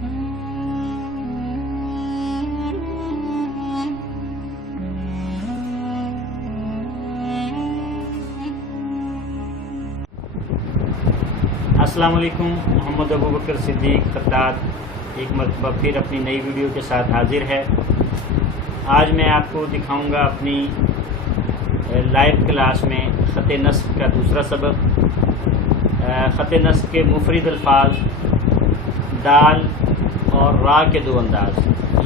अस्सलाम वालेकुम। मोहम्मद अबू बकर सिद्दीक खत्तात एक मरतबा फिर अपनी नई वीडियो के साथ हाजिर है। आज मैं आपको दिखाऊंगा अपनी लाइव क्लास में ख़त नस्ब का दूसरा सबक। ख़त नस्ब के मुफरद अल्फाज दाल और रा के दो अंदाज,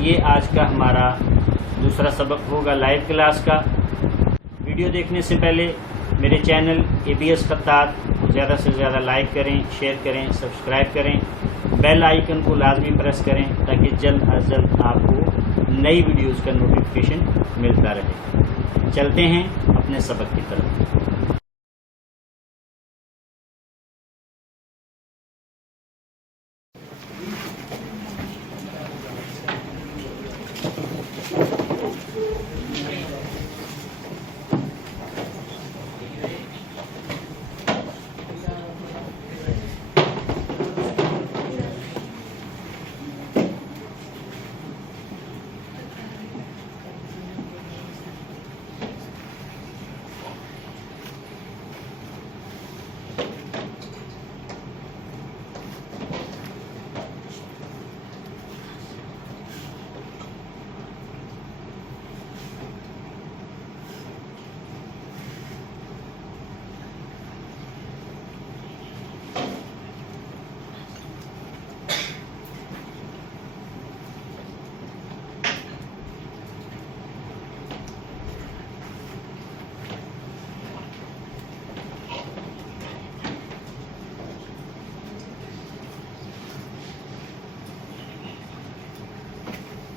ये आज का हमारा दूसरा सबक होगा लाइव क्लास का। वीडियो देखने से पहले मेरे चैनल ABS खत्तात को ज़्यादा से ज़्यादा लाइक करें, शेयर करें, सब्सक्राइब करें, बेल आइकन को लाजमी प्रेस करें ताकि जल्द अज जल्द आपको नई वीडियोज़ का नोटिफिकेशन मिलता रहे। चलते हैं अपने सबक की तरफ।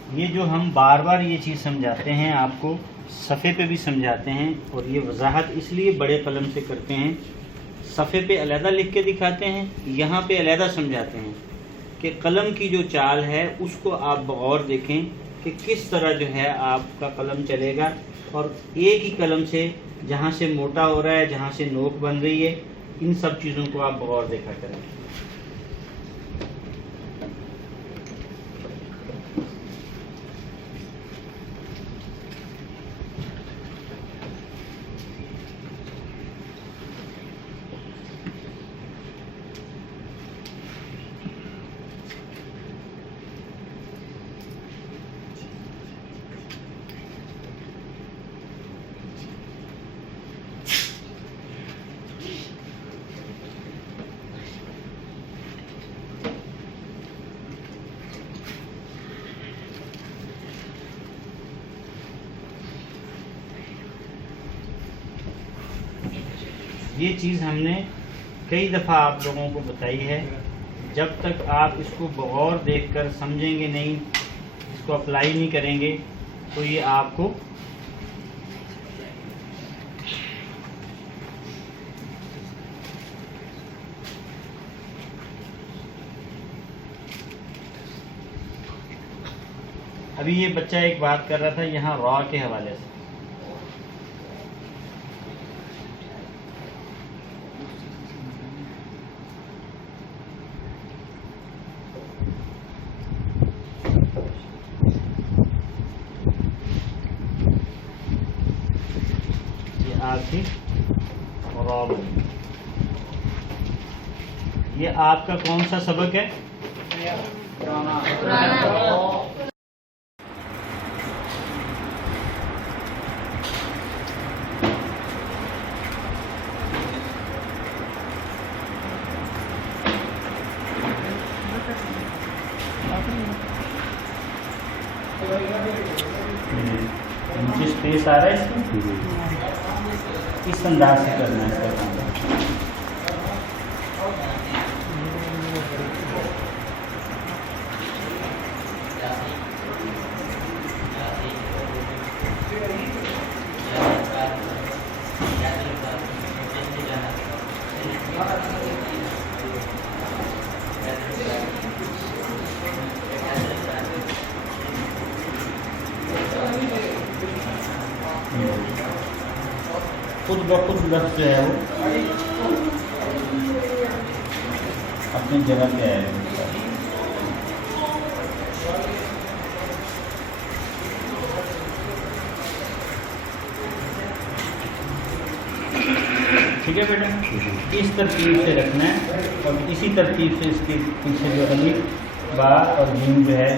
ये जो हम बार बार ये चीज़ समझाते हैं, आपको सफ़े पे भी समझाते हैं, और ये वजाहत इसलिए बड़े कलम से करते हैं। सफ़े पे अलहदा लिख के दिखाते हैं, यहाँ पे अलहदा समझाते हैं कि कलम की जो चाल है उसको आप बगौर देखें कि किस तरह जो है आपका कलम चलेगा, और एक ही कलम से जहाँ से मोटा हो रहा है, जहाँ से नोक बन रही है, इन सब चीज़ों को आप बगौर देखा करें। ये चीज़ हमने कई दफ़ा आप लोगों को बताई है। जब तक आप इसको बगौर देखकर समझेंगे नहीं, इसको अप्लाई नहीं करेंगे, तो ये आपको अभी ये बच्चा एक बात कर रहा था यहाँ रॉ के हवाले से। आपकी रॉ, ये आपका कौन सा सबक है? मुझे स्पेस आ रहा है इसमें, किस अंदाज से करना है इसका काम? खुद ब खुद लफ्ज़ जो है वो अपनी जगह पे आएगा। ठीक है बेटा, इस तरतीब से रखना है और इसी तरतीब से इसके पीछे जो अलिफ, बा और जीम जो है